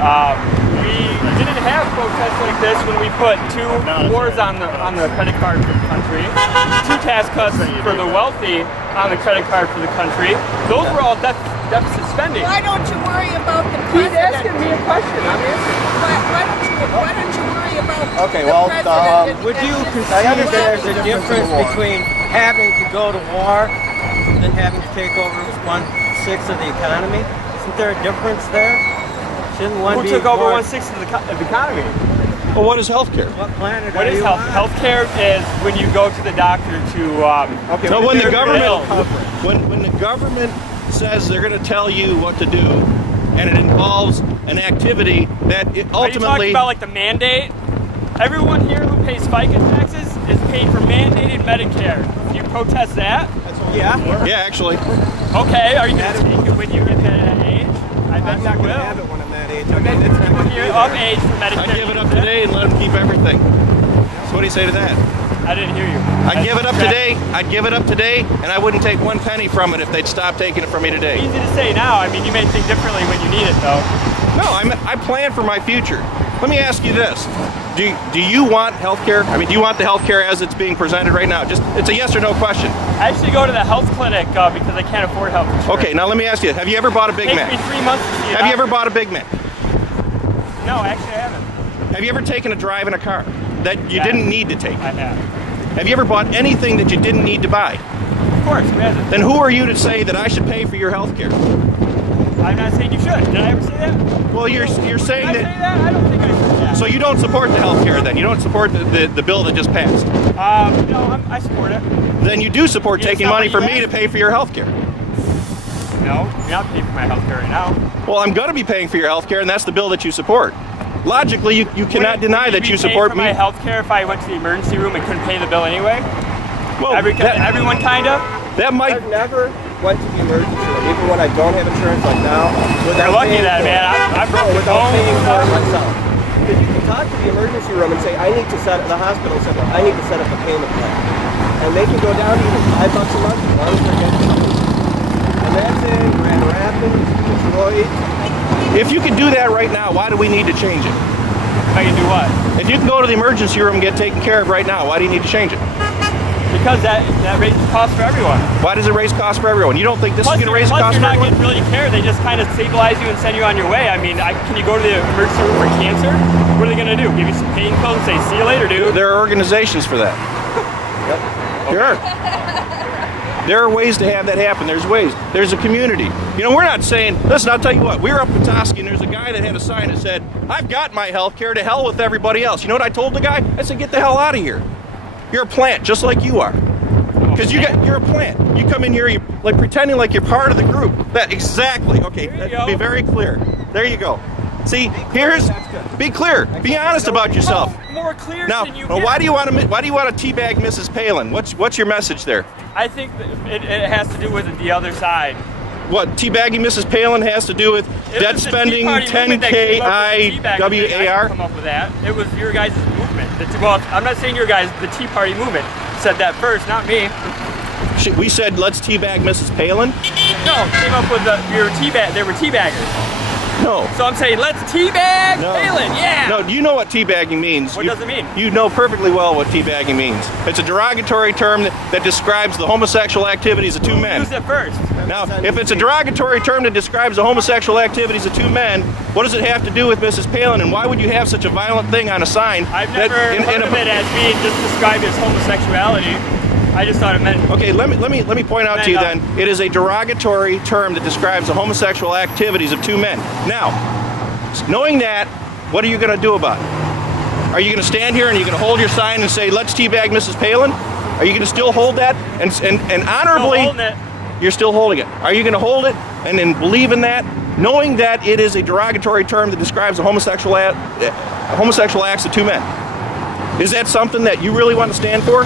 We didn't have protests like this when we put 2 wars on the credit card for the country, 2 tax cuts for the wealthy on the credit card for the country. Those were all deficit spending. Why don't you worry about the He's president? asking me a question. I'm answering. Why don't you worry about Okay, the well, president? Would you consider there's a difference between having to go to war than having to take over 1/6 of the economy? Isn't there a difference there? Shouldn't one Who be took over more- 1/6 of the economy? Well, what is healthcare? What planet What are is you health? on? Healthcare is when you go to the doctor to. Okay. So when the you're government, ill. when the government says they're going to tell you what to do, and it involves an activity that it Are you talking ultimately. about like the mandate? Everyone here who pays FICA taxes is paid for mandated Medicare. Do you protest that? Yeah. Yeah, actually. Okay, are you going to take it when you get to that age? I bet I'm not you going will. to have it when I'm that age. Okay, It's not people gonna here be of there. age for Medicare. I give it up today and let them keep everything. So what do you say to that? I didn't hear you. I'd give it up today. I'd give it up today, and I wouldn't take 1 penny from it if they'd stop taking it from me today. Easy to say now. I mean, you may think differently when you need it, though. No, I plan for my future. Let me ask you this: Do you want health care? I mean, do you want the health care as it's being presented right now? It's a yes or no question. I actually go to the health clinic because I can't afford health insurance. Okay, now let me ask you: have you ever bought a Big It Mac? takes me 3 months to see a Have you ever doctor. bought a Big Mac? No, actually, I haven't. Have you ever taken a drive in a car that you Yeah. didn't need to take? I have. Have you ever bought anything that you didn't need to buy? Of course, who hasn't? Then who are you to say that I should pay for your health care? I'm not saying you should. Did I ever say that? Well, you're saying Did I say that. that? I don't think I said that. So you don't support the health care then? You don't support the bill that just passed? No, I support it. Then you do support It's taking not money what from you me to asked. pay for your health care. No, you're not paying for my health care right now. Well, I'm going to be paying for your health care, and that's the bill that you support. Logically, you cannot deny that you support for me. my health care if I went to the emergency room and couldn't pay the bill anyway? Well, Everyone kind of? that might. I've never went to the emergency room, even when I don't have insurance like now. You're lucky that, man. I broke the without phone. paying for it myself. Because you can talk to the emergency room and say, I need to set the hospital said, well, I need to set up a payment plan. And they can go down to even $5 a month as long as they're getting something. And that's in Grand Rapids, Detroit. If you can do that right now, why do we need to change it? If I can do what? If you can go to the emergency room and get taken care of right now, why do you need to change it? Because that raises costs for everyone. Why does it raise costs for everyone? You don't think this is going to raise Plus costs you're for not everyone? getting really care. They just kind of stabilize you and send you on your way. I mean, can you go to the emergency room for cancer? What are they going to do? Give you some pain pills and say, see you later, dude? There are organizations for that. There are. There are ways to have that happen. There's ways. There's a community. You know, we're not saying, listen, I'll tell you what, we were up in Petoskey and there's a guy that had a sign that said, I've got my health care, to hell with everybody else. You know what I told the guy? I said, get the hell out of here. You're a plant, just like you are. Because you're a plant. You come in here, you like pretending like you're part of the group. That exactly. Okay, be very clear. There you go. See, be clear. Be honest about yourself. More clear Now, than you why do you want to teabag Mrs. Palin? What's your message there? I think that it has to do with the other side. What teabagging Mrs. Palin has to do with debt spending 10K IWAR? Come up with that. It was your guys' movement. Well, I'm not saying your guys. The Tea Party movement said that first, not me. We said let's teabag Mrs. Palin. No, came up with they were teabaggers. No. So I'm saying let's teabag Palin. Yeah. No. Do you know what teabagging means? What does it mean? You know perfectly well what teabagging means. It's a derogatory term that describes the homosexual activities of two men. Use it first. Now, if it's a derogatory term that describes the homosexual activities of two men, what does it have to do with Mrs. Palin, and why would you have such a violent thing on a sign? I've never heard of it as being just described as homosexuality. I just thought it meant. Okay, let me point out to you then. It is a derogatory term that describes the homosexual activities of two men. Now, knowing that, what are you going to do about it? Are you going to stand here and you're going to hold your sign and say, "Let's teabag Mrs. Palin"? Are you going to still hold that and honorably? You're still holding it. Are you going to hold it and then believe in that, knowing that it is a derogatory term that describes the homosexual acts of two men? Is that something that you really want to stand for?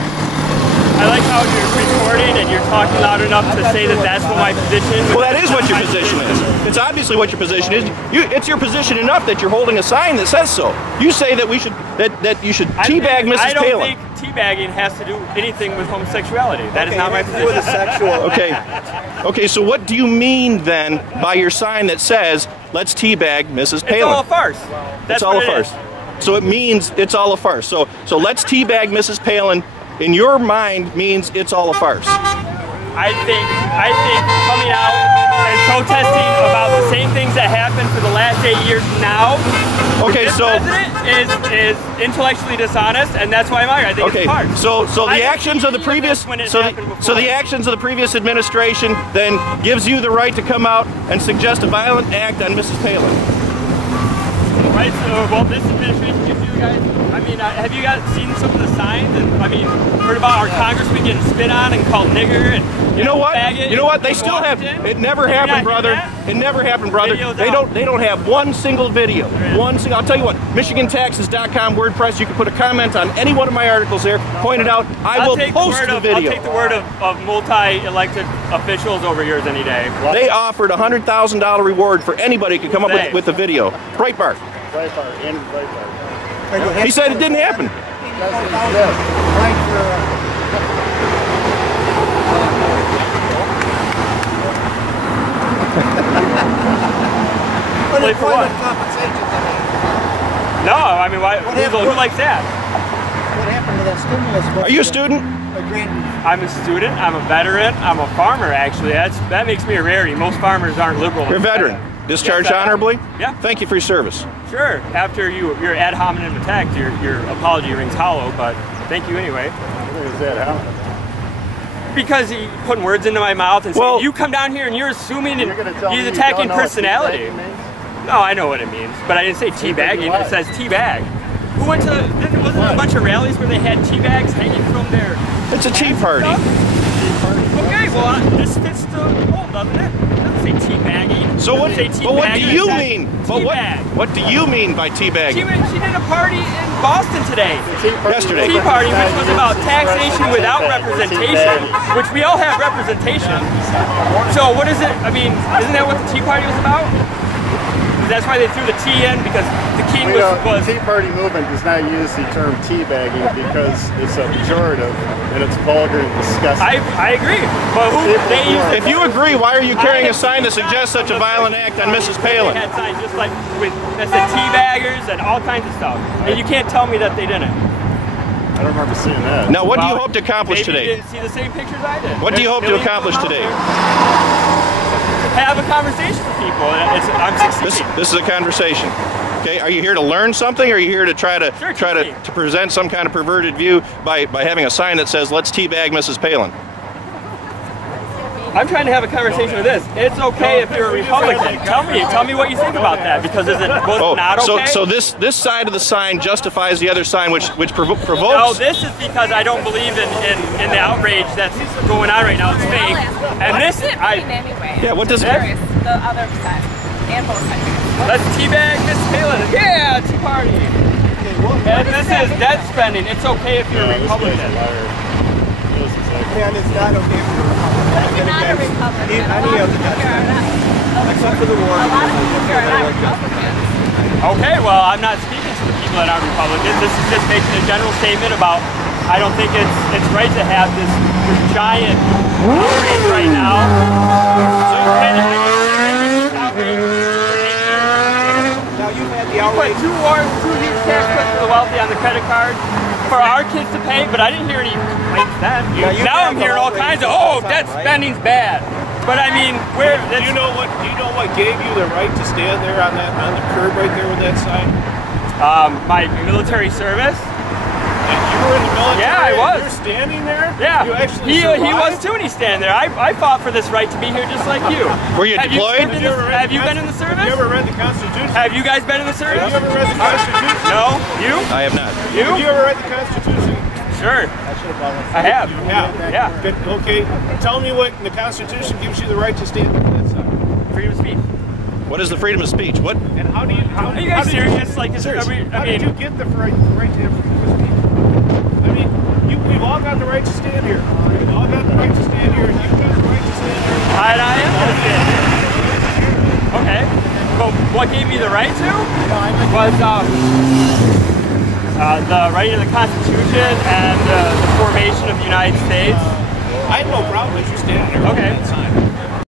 I like how you're recording and you're talking loud enough to say that that's what my position is. Well, that is what your position is. It's obviously what your position is. It's your position enough that you're holding a sign that says so. You say that we should that you should teabag Mrs. I don't Palin. think teabagging has to do anything with homosexuality. That is not my position. With a sexual. Okay, so what do you mean then by your sign that says let's teabag Mrs. Palin? It's all a farce. That's It's all a what it farce. is. So it means it's all a farce. So let's teabag Mrs. Palin in your mind means it's all a farce. I think coming out and protesting about the same things that happened for the last 8 years now. Okay, this president is intellectually dishonest, and that's why I'm angry. I think it's hard. So the actions of the previous the actions of the previous administration then gives you the right to come out and suggest a violent act on Mrs. Palin. Right. So well, this administration gives you guys. I mean, have you guys seen some of the signs? And I mean, heard about our congressman getting spit on and called nigger and you know what? faggot You know what? They still have. It never happened, brother. It never happened, brother. They don't have one single video. One single. I'll tell you what. MichiganTaxes.com WordPress. You can put a comment on any one of my articles there. Point it out. I will post the video. I'll take the word of multi-elected officials over yours any day. They offered a $100,000 reward for anybody who could come up with a video. Breitbart. He said it didn't happen. Play for what? No, I mean, who likes that? What happened to that stimulus? Are you a student? I'm a student. I'm a veteran. I'm a farmer, actually. That makes me a rarity. Most farmers aren't liberal. You're a veteran. Discharged honorably? Yeah. Thank you for your service. Sure. After your ad hominem attack, your apology rings hollow, but thank you anyway. What is that hominem? Because he's putting words into my mouth and saying, you come down here and you're assuming and he's attacking personality. No, I know what it means, but I didn't say teabagging. It says teabag. Who went to, wasn't there a bunch of rallies where they had tea bags hanging from their... It's a tea party. Okay, well, this fits the mold, doesn't it? It doesn't say teabagging. So what do you mean? What do you mean by teabagging? She did a party in Boston today. Yesterday. Tea party, which was about taxation without representation, which we all have representation. So what is it? I mean, isn't that what the tea party was about? That's why they threw the tea in, because the king was... The Tea Party movement does not use the term teabagging because it's a pejorative and it's vulgar and disgusting. I agree, but they use... If you agree, why are you carrying a sign that suggests such a violent act on Mrs. Palin? They had signs just like that said teabaggers and all kinds of stuff, and you can't tell me that they didn't. I don't remember seeing that. Now, what do you hope to accomplish today? You didn't see the same pictures I did. What do you hope to accomplish today? Have a conversation with people. I'm succeeding. This is a conversation. Okay, are you here to learn something, or are you here to try to present some kind of perverted view by having a sign that says "Let's teabag Mrs. Palin"? I'm trying to have a conversation with this. It's okay if you're a Republican. Tell me what you think about that, because was it not okay? So this side of the sign justifies the other sign, which provokes. No, this is because I don't believe in the outrage that's going on right now. It's fake. And this, yeah. What does it? The other side and both sides. Let's teabag Miss Palin. Yeah, tea party. And this is debt spending. It's okay if you're a Republican. And it's not okay for the Republicans. You're not a Republican. Any of the except for the war. A lot of people here are not Republicans. Okay, well, I'm not speaking to the people that aren't Republicans. This is just making a general statement about I don't think it's right to have this giant outrage right now. Now you've had the outrage. Two huge tax cuts for the wealthy on the credit card for our kids to pay, but I didn't hear any complaints then. Now I'm hearing all kinds of, debt spending's bad. But I mean, do you know what gave you the right to stand there on the curb right there with that sign? My military service. You were in the military? Yeah, I was. You're standing there? Yeah. You actually he was too, and he's standing there. I fought for this right to be here just like you. Were you deployed? Have you been in the service? Have you ever read the Constitution? Have you guys been in the service? Have you ever read the Constitution? No? You? I have not. You? Have you ever read the Constitution? Sure. I have. You have? Yeah. Good. Okay. Tell me what the Constitution gives you the right to stand on that sign. Freedom of speech. What is the freedom of speech? What? And how do you? Are you guys serious? Like, Serious. How did you get the right to have freedom of speech? I mean, We've all got the right to stand here. We've all got the right to stand here, and you've got the right to stand here. I am gonna stand here. Okay. Well, what gave me the right to was the writing of the Constitution and the formation of the United States. I have no problem with you standing there. Okay. That's fine.